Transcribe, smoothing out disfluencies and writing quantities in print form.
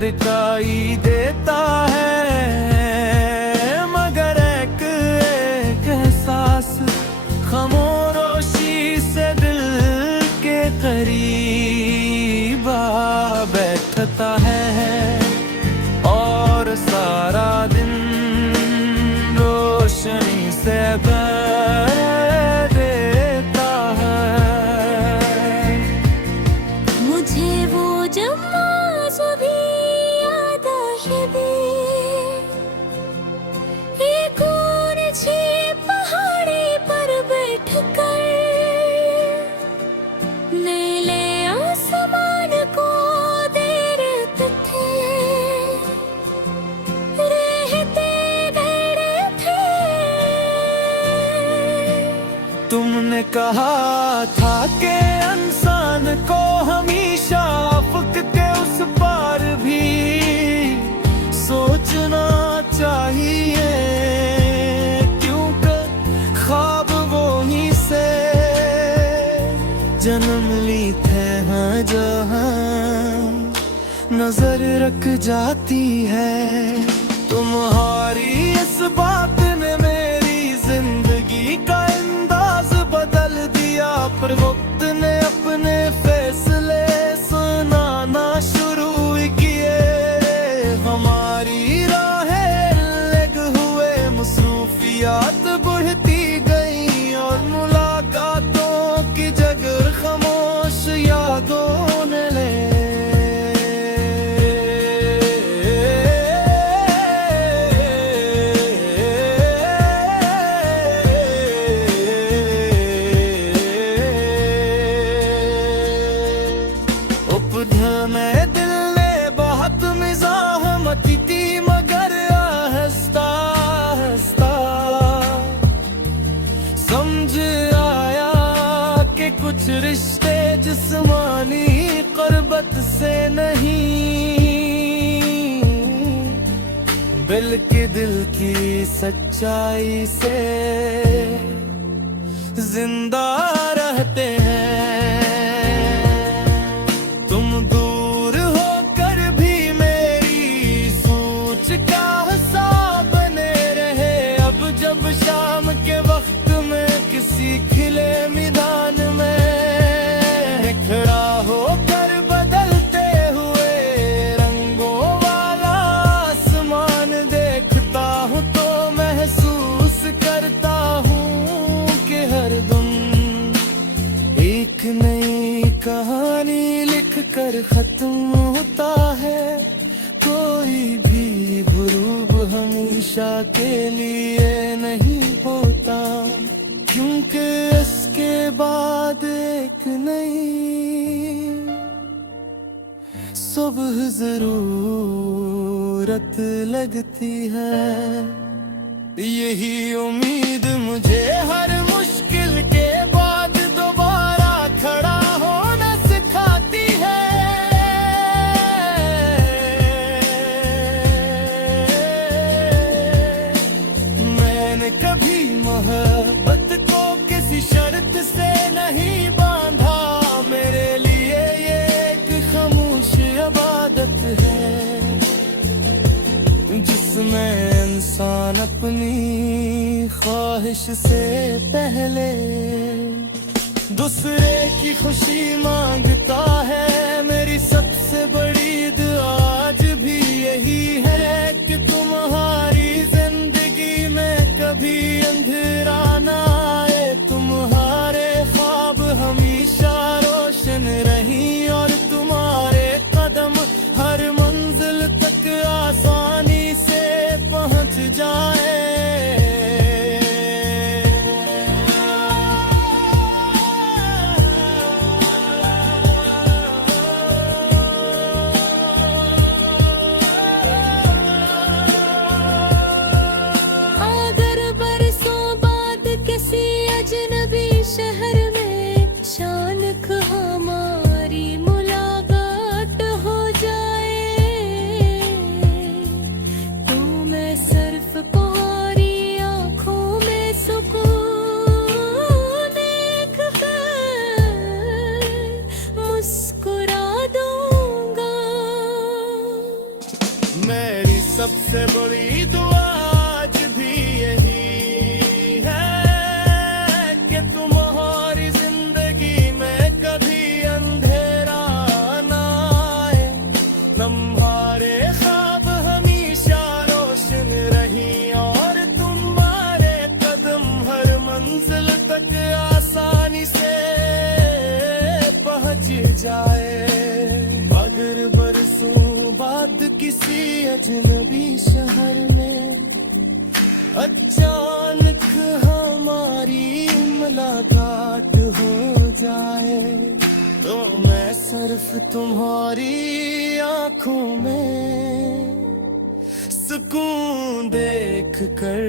दिखाई देता है, मगर एक एहसास खामोशी से दिल के करीब आ बैठता है और सारा दिन रोशनी से भर देता है। मुझे वो जमाज भी याद है, एक ऊंची पहाड़ी पर बैठकर नीले आसमान को देखते थे, रहते गए थे। तुमने कहा था कि इंसान को हमेशा अफ़क़ के उस पार भी सोचना चाहिए, क्योंकि ख्वाब वो ही से जन्म ली थे हैं जहाँ नजर रख जाती है। तुम्हारी इस बात ने मेरी जिंदगी का अंदाज बदल दिया, पर वक्त ने अपने फैसले सुनाना शुरू किए। हमारी राहें अलग हुए, मसरूफियात बढ़ती गई और मुलाकातों की जगह खामोश यादों ने ले। में दिल ने बहुत मिज़ाहमती थी, मगर आहिस्ता आहिस्ता समझ आया कि कुछ रिश्ते जिस्मानी क़ुर्बत से नहीं, बल्कि दिल की सच्चाई से जिंदा रहते हैं। शाम के वक्त में किसी खिले मैदान में खड़ा होकर बदलते हुए रंगों वाला आसमान देखता हूँ तो महसूस करता हूँ कि हर दम एक नई कहानी लिख कर खत्म होता है। कोई भी गुरूब हमेशा के लिए नहीं होता, क्योंकि इसके बाद एक नई सुबह जरूरत लगती है। यही उम्मीद मुझे हर मुश्किल के बाद दोबारा खड़ा होना सिखाती है। कभी मोहब्बत को किसी शर्त से नहीं बांधा, मेरे लिए ये एक खामोश इबादत है, जिसमें इंसान अपनी ख्वाहिश से पहले दूसरे की खुशी मांगता है। मेरी सबसे बड़ी दुआ आज भी यही है कि तुम्हारी जिंदगी में कभी अंधेरा ना आए, तुम्हारे ख्वाब हमेशा रोशन रही और तुम्हारे कदम हर मंजिल तक आसानी से पहुंच जाए। सबसे बड़ी दुआ आज भी यही है कि तुम्हारी जिंदगी में कभी अंधेरा ना आए, तुम्हारे ख्वाब हमेशा रोशन रही और तुम्हारे कदम हर मंजिल तक आसानी से पहुंच जाए। अगर बरसों बाद किसी अजनबी शहर में अचानक हमारी मुलाकात हो जाए, तो मैं सिर्फ तुम्हारी आंखों में सुकून देख कर